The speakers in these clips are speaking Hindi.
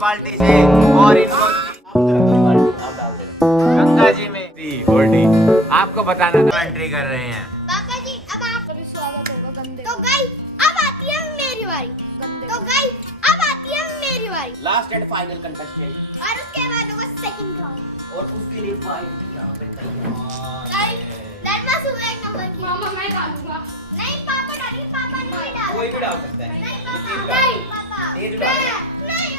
बाल्टी से और इनको आप डाल देना गंगा जी में आपको बताना था एंट्री कर रहे हैं। पापा जी अब आप कभी स्वागत होगा गंदे। तो गाइस अब आती है मेरी बारी। गंदे। तो गाइस अब आती है मेरी बारी। लास्ट एंड फाइनल कंटेस्टेंट और उसके बाद होगा सेकंड राउंड। और उसके लिए बाल्टी यहाँ पे तैयार। गाइस लड़मा सुबह एक नंबर की। मामा मैं डालूंगा। नहीं पापा डालेंगे। पापा नहीं डाल। कोई भी डाल सकता है। नहीं पापा। नहीं पापा। ये भी डाल।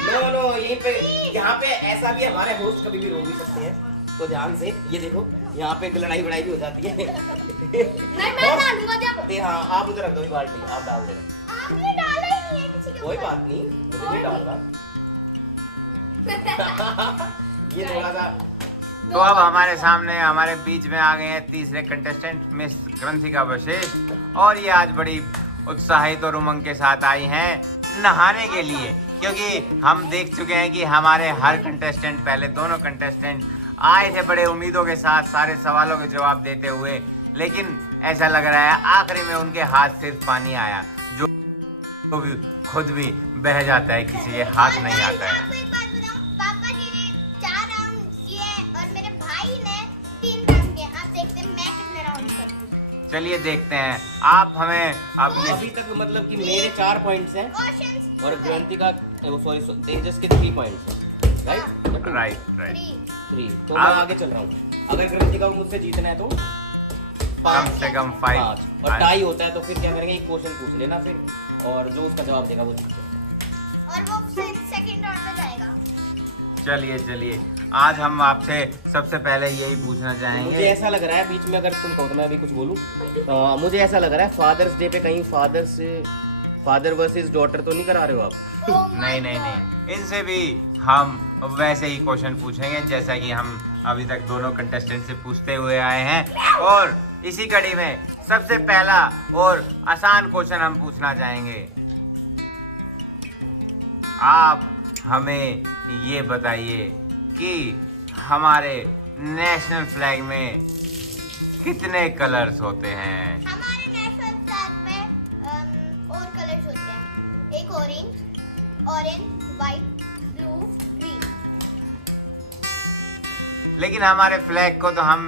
नो नो यहीं पे यहाँ पे ऐसा भी हमारे होस्ट कभी भी रोक भी सकते हैं, तो ध्यान से ये देखो यहाँ पे लड़ाई वड़ाई भी हो जाती है। नहीं मैं डालूंगा जब। हाँ आप उधर रख दो बाल्टी, आप डाल देना। आपने डाला ही नहीं है किसी के। कोई बात नहीं, मुझे नहीं डाल रहा। ये थोड़ा सा। तो अब हमारे सामने हमारे बीच में आ गए हैं तीसरे कंटेस्टेंट मिस ग्रंथिका वशिष्ठ, और ये आज बड़ी उत्साहित और उमंग के साथ आई हैं नहाने के लिए, क्योंकि हम देख चुके हैं कि हमारे हर कंटेस्टेंट पहले दोनों कंटेस्टेंट आए थे बड़े उम्मीदों के साथ सारे सवालों के जवाब देते हुए, लेकिन ऐसा लग रहा है आखिरी में उनके हाथ सिर्फ पानी आया, जो भी खुद भी बह जाता है, किसी के हाथ नहीं आता है। आपको एक बात बताऊं, पापा जी ने 4 राउंड किए और मेरे भाई ने 3 राउंड किए। आप देखते हैं मैं कितने राउंड करती हूं। चलिए देखते हैं। आप हमें अब ये अभी तक मतलब कि मेरे 4 पॉइंट्स हैं क्वेश्चंस और ग्रंथिका सॉरी तेजस के 3 पॉइंट्स हैं, राइट राइट राइट 3। तो मैं आगे चल रहा हूँ। अगर ग्रंथिका को मुझसे जीतना है तो कम से कम 5 और टाई होता है तो फिर क्या करेंगे, एक क्वेश्चन पूछ लेना फिर, और जो उसका जवाब देगा वो जीतेगा। और वो सेकंड राउंड में जाएगा। चलिए चलिए आज हम आपसे सबसे पहले यही पूछना चाहेंगे। मुझे ऐसा लग रहा है बीच में अगर तुम कहो तो मैं अभी कुछ बोलूं, मुझे ऐसा लग रहा है फादर्स डे पे कहीं फादर वर्सेस डॉटर तो नहीं करा रहे हो आप? नहीं नहीं नहीं, इनसे भी हम वैसे ही क्वेश्चन पूछेंगे जैसा कि हम अभी तक दोनों कंटेस्टेंट से पूछते हुए आए हैं, और इसी कड़ी में सबसे पहला और आसान क्वेश्चन हम पूछना चाहेंगे। आप हमें ये बताइए कि हमारे नेशनल फ्लैग में कितने कलर्स होते हैं? हमारे नेशनल फ्लैग में और कलर्स होते हैं। एक ऑरेंज, व्हाइट, ब्लू, ग्रीन। लेकिन हमारे फ्लैग को तो हम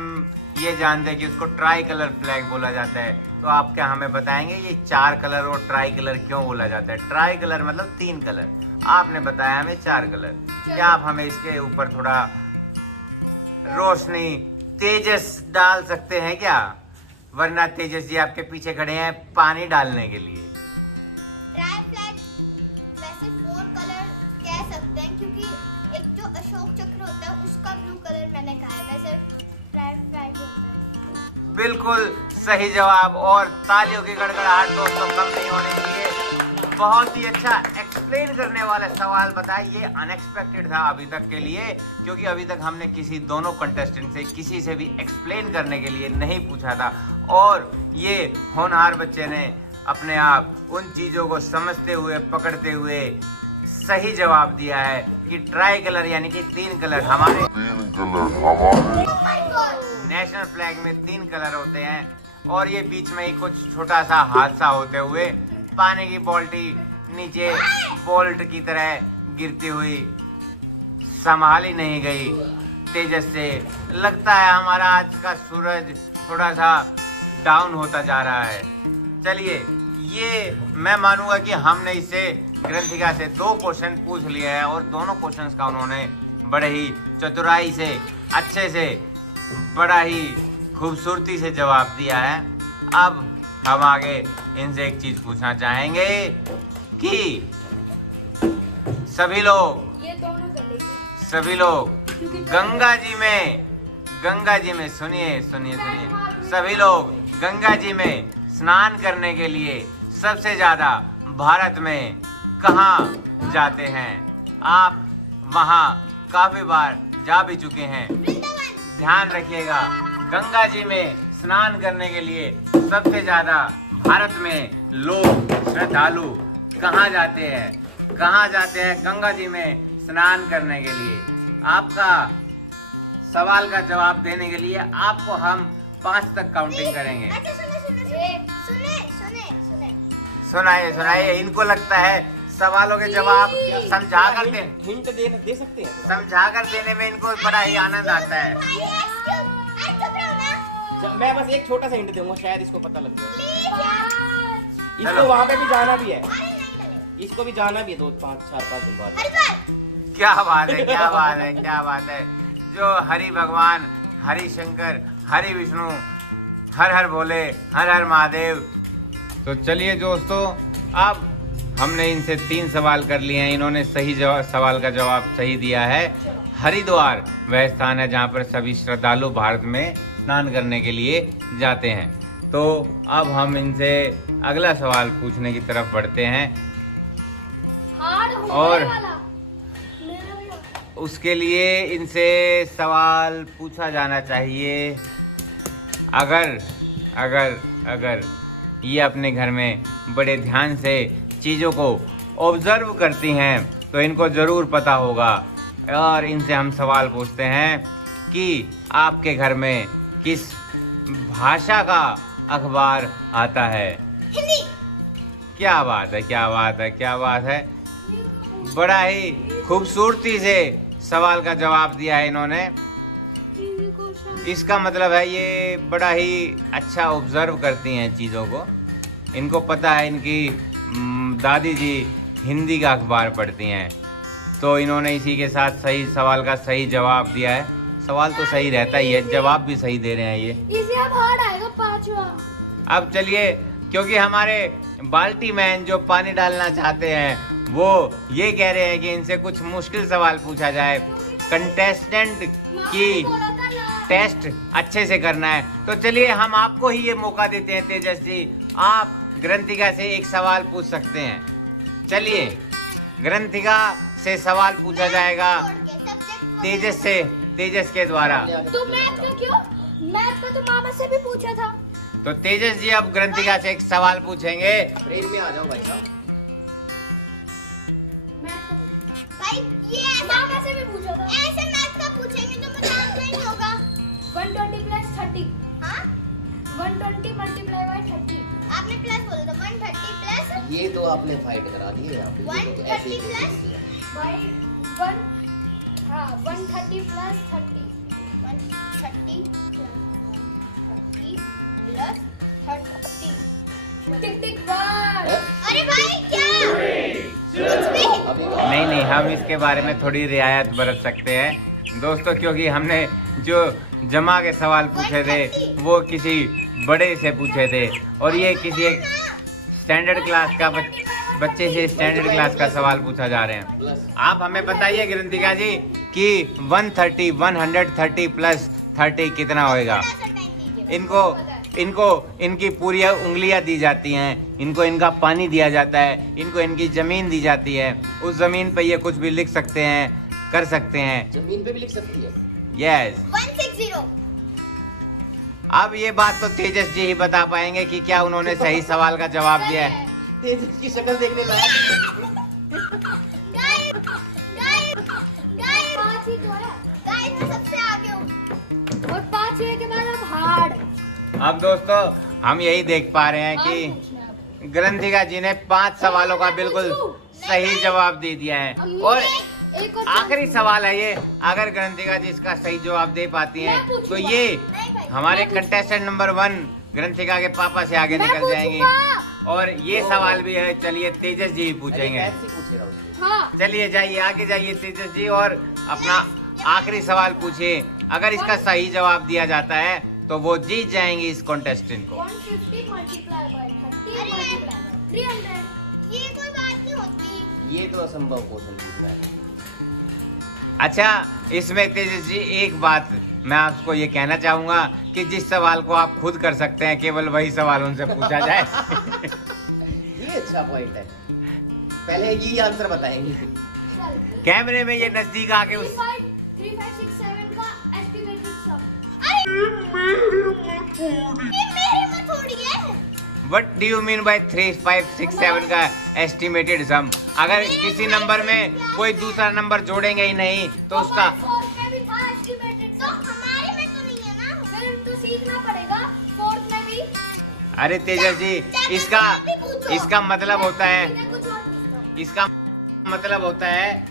ये जानते हैं कि उसको ट्राई कलर फ्लैग बोला जाता है, तो आप क्या हमें बताएंगे ये 4 कलर और ट्राई कलर क्यों बोला जाता है? ट्राई कलर मतलब 3 कलर, आपने बताया हमें 4 कलर। क्या आप हमें इसके ऊपर थोड़ा रोशनी तेजस डाल सकते हैं क्या? वरना तेजस जी आपके पीछे खड़े हैं पानी डालने के लिए। ट्राई फ्लैग वैसे 4 कलर कह सकते हैं, क्योंकि एक जो अशोक चक्र होता है उसका ब्लू कलर मैंने कहा है। वैसे ट्राई फ्लैग होता है। बिल्कुल सही जवाब, और तालियों की गड़गड़ाहट दोस्तों कम नहीं होनी चाहिए। बहुत ही अच्छा एक्सप्लेन करने वाला सवाल बताया, ये अनएक्सपेक्टेड था अभी तक के लिए, क्योंकि अभी तक हमने किसी दोनों कंटेस्टेंट से किसी से भी एक्सप्लेन करने के लिए नहीं पूछा था, और ये होनहार बच्चे ने अपने आप उन चीज़ों को समझते हुए पकड़ते हुए सही जवाब दिया है कि ट्राई कलर यानी कि 3 कलर हमारे नेशनल फ्लैग में 3 कलर होते हैं। और ये बीच में ही कुछ छोटा सा हादसा होते हुए पानी की बाल्टी नीचे बोल्ट की तरह गिरती हुई संभाली नहीं गई तेजस से। लगता है हमारा आज का सूरज थोड़ा सा डाउन होता जा रहा है। चलिए ये मैं मानूंगा कि हमने इससे ग्रंथिका से 2 क्वेश्चन पूछ लिए हैं, और दोनों क्वेश्चंस का उन्होंने बड़े ही चतुराई से अच्छे से बड़ा ही खूबसूरती से जवाब दिया है। अब हम आगे इनसे एक चीज पूछना चाहेंगे कि सभी लोग गंगा जी में सुनिए सभी लोग गंगा जी में स्नान करने के लिए सबसे ज्यादा भारत में कहाँ जाते हैं? आप वहाँ काफी बार जा भी चुके हैं। ध्यान रखिएगा, गंगा जी में स्नान करने के लिए सबसे ज्यादा भारत में लोग श्रद्धालु कहाँ जाते हैं गंगा जी में स्नान करने के लिए? आपका सवाल का जवाब देने के लिए आपको हम 5 तक काउंटिंग करेंगे। अच्छा सुने। सुनाइए, इनको लगता है सवालों के जवाब समझा कर दे हिंट दे सकते हैं थोड़ा? समझा कर देने में इनको बड़ा ही आनंद आता है। भाई चुप रहो ना मैं बस एक छोटा सा हिंट दूंगा, शायद इसको पता लग जाए। प्लीज यार। इसको चलो। वहाँ पे भी जाना भी है, अरे नहीं डले। इसको भी जाना भी है 4-5 दिन बाद। हरिद्वार। क्या बात है, क्या बात है, क्या बात है। जो हरि भगवान, हरि शंकर, हरि विष्णु, हर हर भोले, हर हर महादेव। तो चलिए दोस्तों, अब हमने इनसे 3 सवाल कर लिए हैं। इन्होंने सही सवाल का जवाब सही दिया है। हरिद्वार वह स्थान है जहाँ पर सभी श्रद्धालु भारत में स्नान करने के लिए जाते हैं। तो अब हम इनसे अगला सवाल पूछने की तरफ बढ़ते हैं और उसके लिए इनसे सवाल पूछा जाना चाहिए। अगर अगर अगर ये अपने घर में बड़े ध्यान से चीज़ों को ऑब्जर्व करती हैं तो इनको ज़रूर पता होगा। और इनसे हम सवाल पूछते हैं कि आपके घर में किस भाषा का अखबार आता है? हिंदी। क्या बात है, क्या बात है, क्या बात है। बड़ा ही खूबसूरती से सवाल का जवाब दिया है इन्होंने। इसका मतलब है ये बड़ा ही अच्छा ऑब्जर्व करती हैं चीज़ों को। इनको पता है इनकी दादी जी हिंदी का अखबार पढ़ती हैं। तो इन्होंने इसी के साथ सही सवाल का सही जवाब दिया है। सवाल तो सही रहता ही है, जवाब भी सही दे रहे हैं ये। इसे अब हार्ड आएगा 5वां। अब चलिए, क्योंकि हमारे बाल्टी मैन जो पानी डालना चाहते हैं वो ये कह रहे हैं कि इनसे कुछ मुश्किल सवाल पूछा जाए, कंटेस्टेंट की टेस्ट अच्छे से करना है। तो चलिए हम आपको ही ये मौका देते हैं तेजस जी, आप ग्रंथिका से एक सवाल पूछ सकते हैं। चलिए, ग्रंथिका से सवाल पूछा जाएगा तेजस के द्वारा। तो मैथ का क्यों? मैथ का तो मामा से भी पूछा था। तो तेजस जी अब ग्रंथिका से एक सवाल पूछेंगे। फ्रेम में आ जाओ भाई साहब। भाई ये मामा से भी पूछा था। ऐसे मैथ का पूछेंगे तो मुझे आंसर नहीं होगा। 120 + 30। हाँ? 120 × 30। आपने प्लस बोला था। 130 प्लस ये तो आपने फाइट करा दी है यहाँ पे। ये तो ऐसे ही 130 भाई 130 + 30। 130 + 30 टिक टिक वन। अरे भाई क्या? कुछ भी? अभी नहीं, हम इसके बारे में थोड़ी रियायत बरत सकते हैं दोस्तों, क्योंकि हमने जो जमा के सवाल पूछे थे वो किसी बड़े से पूछे थे और ये किसी एक स्टैंडर्ड क्लास का बच्चे से स्टैंडर्ड क्लास का सवाल पूछा जा रहे हैं। आप हमें बताइए ग्रंथिका जी कि 130 + 30 कितना होएगा? इनको इनकी पूरी उंगलियां दी जाती हैं, इनको इनका पानी दिया जाता है, इनको इनकी ज़मीन दी जाती है। उस ज़मीन पे ये कुछ भी लिख सकते हैं, कर सकते हैं। जमीन पे भी लिख सकती है। यस। 160। अब ये बात तो तेजस जी ही बता पाएंगे कि क्या उन्होंने सही सवाल का जवाब दिया है। तेजस की शक्ल देखने लायक। गाइस मैं सबसे आगे हूँ और 5वें के बाद अब हार्ड। अब दोस्तों हम यही देख पा रहे हैं कि ग्रंथिका जी ने 5 सवालों का बिल्कुल सही जवाब दे दिया है और आखिरी सवाल है ये। अगर ग्रंथिका जी इसका सही जवाब दे पाती हैं तो ये हमारे कंटेस्टेंट नंबर 1 ग्रंथिका के पापा से आगे निकल जाएंगी। और ये सवाल भी है, चलिए तेजस जी पूछेंगे। ऐसे पूछेगा उससे। हाँ। चलिए जाइए, आगे जाइए तेजस जी और अपना आखिरी सवाल पूछिए। अगर इसका सही जवाब दिया जाता है तो वो जीत जाएंगी इस कॉन्टेस्टेंट को। 150 × 30 × 300। ये कोई बात नहीं होती। ये तो असंभव क्वेश्चन पूछना है। अच्छा, इसमें तेजस जी एक बात मैं आपको ये कहना चाहूंगा कि जिस सवाल को आप खुद कर सकते हैं केवल वही सवाल उनसे पूछा जाए। ये अच्छा पॉइंट है। पहले यही आंसर बताएंगे। कैमरे में ये नजदीक आके उस 3 5 6 7 का एस्टिमेटेड सम। ये मेरे में थोड़ी है। What do you mean by 3 5 6 7 का एस्टिमेटेड सम? अगर किसी नंबर में कोई दूसरा नंबर जोड़ेंगे ही नहीं तो उसका फोर्थ में भी था एस्टिमेटेड। तो हमारे में तो नहीं है ना, फिर तो सीखना पड़ेगा फोर्थ में भी। अरे तेजस जी, इसका मतलब होता है, इसका मतलब होता है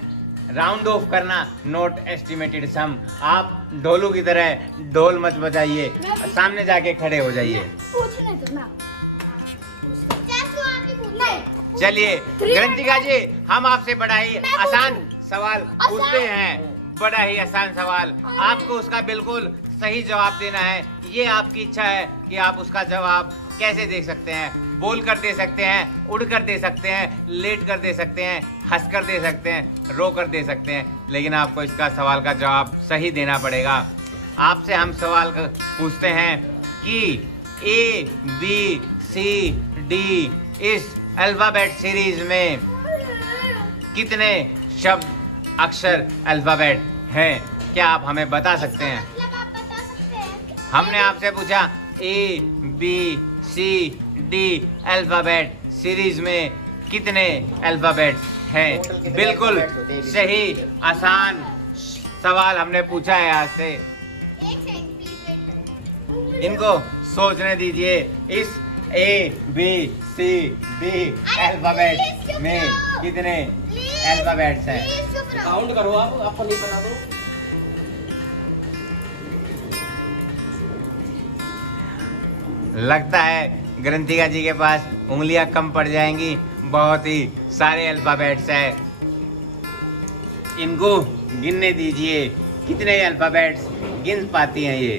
राउंड ऑफ करना, नॉट एस्टिमेटेड सम। आप ढोलू की तरह ढोल मत बजाइए, सामने जाके खड़े हो जाइए। पूछने दो ना। चाचू आप ही पूछो। चलिए ग्रंथिका जी, हम आपसे बड़ा ही आसान सवाल पूछते हैं, बड़ा ही आसान सवाल। आपको उसका बिल्कुल सही जवाब देना है। ये आपकी इच्छा है कि आप उसका जवाब कैसे दे सकते हैं। बोल कर दे सकते हैं, उड़ कर दे सकते हैं, लेट कर दे सकते हैं, हंस कर दे सकते हैं, रो कर दे सकते हैं, लेकिन आपको इसका सवाल का जवाब सही देना पड़ेगा। आपसे हम सवाल पूछते हैं कि ए बी सी डी इस अल्फाबेट सीरीज में कितने शब्द अक्षर अल्फाबेट हैं? क्या आप हमें बता सकते हैं? मतलब आप बता सकते हैं। हमने आपसे पूछा A B C D alphabet series में कितने अल्फाबेट्स हैं? टोटल कितने बिल्कुल अल्फाबेट्स होते हैं? सही आसान सवाल हमने पूछा है आज से। एक सेकंड प्लीज वेट। इनको सोचने दीजिए। इस A B C D alphabet में कितने अल्फाबेट्स हैं? प्लीज चुप रहो। काउंट करो आप, आपको नहीं पता तो। लगता है ग्रंथिका जी के पास उंगलियां कम पड़ जाएंगी, बहुत ही सारे अल्फाबेट्स हैं। इनको गिनने दीजिए, कितने अल्फाबेट्स गिन पाती हैं ये?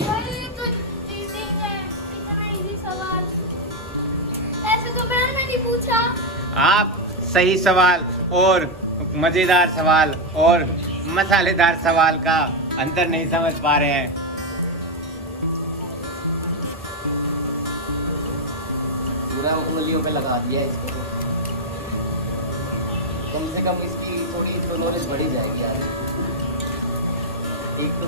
भाई तो चीटिंग है, इतना इजी सवाल। ऐसे तो मैंने नहीं पूछा। आप सही सवाल और मजेदार सवाल और मसालेदार सवाल का अंतर नहीं समझ पा रहे हैं। पूरा उंगलियों पे लगा दिया है इसको। कम से कम इसकी थोड़ी तो नॉलेज बढ़ी जाएगी यार। एक तो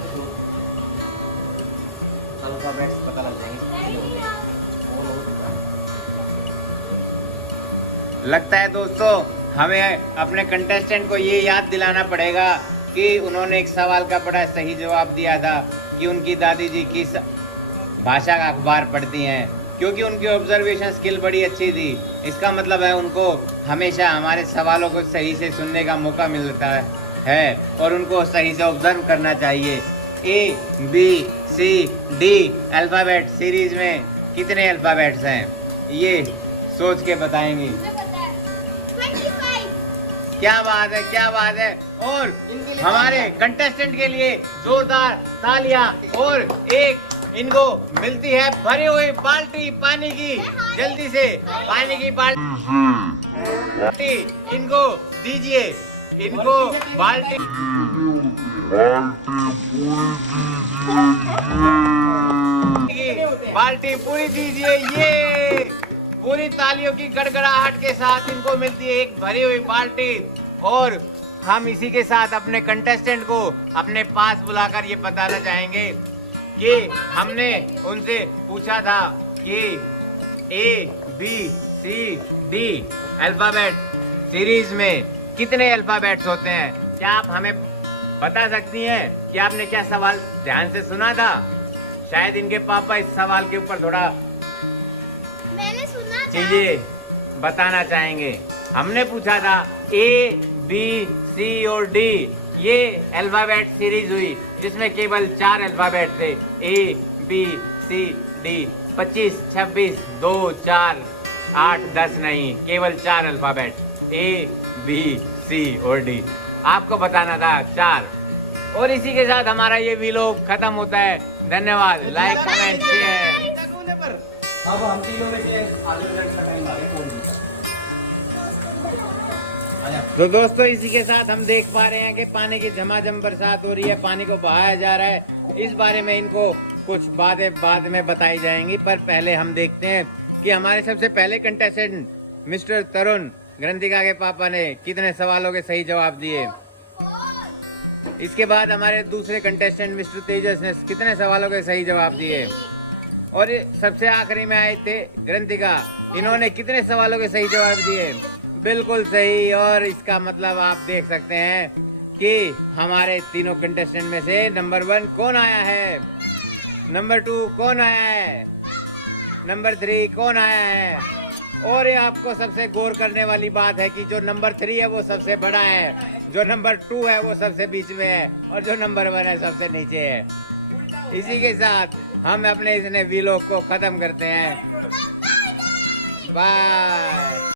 अल्फाबेट्स पता लग जाएंगे। लगता है दोस्तों हमें अपने कंटेस्टेंट को ये याद दिलाना पड़ेगा कि उन्होंने एक सवाल का बड़ा सही जवाब दिया था कि उनकी दादी जी किस भाषा का अखबार पढ़ती हैं, क्योंकि उनकी ऑब्जर्वेशन स्किल बड़ी अच्छी थी। इसका मतलब है उनको हमेशा हमारे सवालों को सही से सुनने का मौका मिलता है और उनको सही से ऑब्जर्व करना चाहिए। A B C D alphabet series में कितने अल्फाबेट्स हैं? ये सोच के बताएंगी। मुझे पता है 25। क्या बात है, क्या बात है। और हमारे कंटेस्टेंट के लिए जोरदार तालियां और एक इनको मिलती है भरी हुई बाल्टी पानी की। जल्दी से पानी की बाल्टी इनको दीजिए, इनको बाल्टी बाल्टी पूरी दीजिए। ये पूरी तालियों की गड़गड़ाहट के साथ इनको मिलती है एक भरी हुई बाल्टी। और हम इसी के साथ अपने कंटेस्टेंट को अपने पास बुलाकर ये बताना चाहेंगे कि हमने उनसे पूछा था कि A B C D alphabet series में कितने अल्फाबेट्स होते हैं। क्या आप हमें बता सकती हैं कि आपने क्या सवाल ध्यान से सुना था? शायद इनके पापा इस सवाल के ऊपर थोड़ा मैंने सुना था। चीजें बताना चाहेंगे। हमने पूछा था ए बी सी और डी, ये अल्फाबेट सीरीज हुई जिसमें केवल 4 अल्फाबेट थे। ए बी सी डी 25, 26, 2, 4, 8, 10 नहीं, केवल 4 अल्फाबेट ए बी सी और डी। आपको बताना था 4। और इसी के साथ हमारा ये वीलॉग खत्म होता है। धन्यवाद। Like comment share. अब हम तीनों में से आगे का टाइम आ गया, कौन जीता? तो दोस्तों इसी के साथ हम देख पा रहे हैं कि पानी की झमाझम बरसात हो रही है, पानी को बहाया जा रहा है। इस बारे में इनको कुछ बातें बाद में बताई जाएंगी, पर पहले हम देखते हैं कि हमारे सबसे पहले कंटेस्टेंट मिस्टर तरुण ग्रंथिका के पापा ने कितने सवालों के सही जवाब दिए। इसके बाद हमारे दूसरे कंटेस्टेंट मिस्टर तेजस ने कितने सवालों के सही जवाब दिए। और सबसे आखिरी में आए थे ग्रंथिका, इन्होंने कितने सवालों के सही जवाब दिए। बिल्कुल सही। और इसका मतलब आप देख सकते हैं कि हमारे तीनों कंटेस्टेंट में से नंबर 1 कौन आया है, नंबर 2 कौन आया है, नंबर 3 कौन आया है। और ये आपको सबसे गौर करने वाली बात है कि जो नंबर 3 है वो सबसे बड़ा है, जो नंबर 2 है वो सबसे बीच में है और जो नंबर 1 है सबसे नीचे है। इसी के साथ हम अपने इस व्लॉग को खत्म करते हैं। बाय।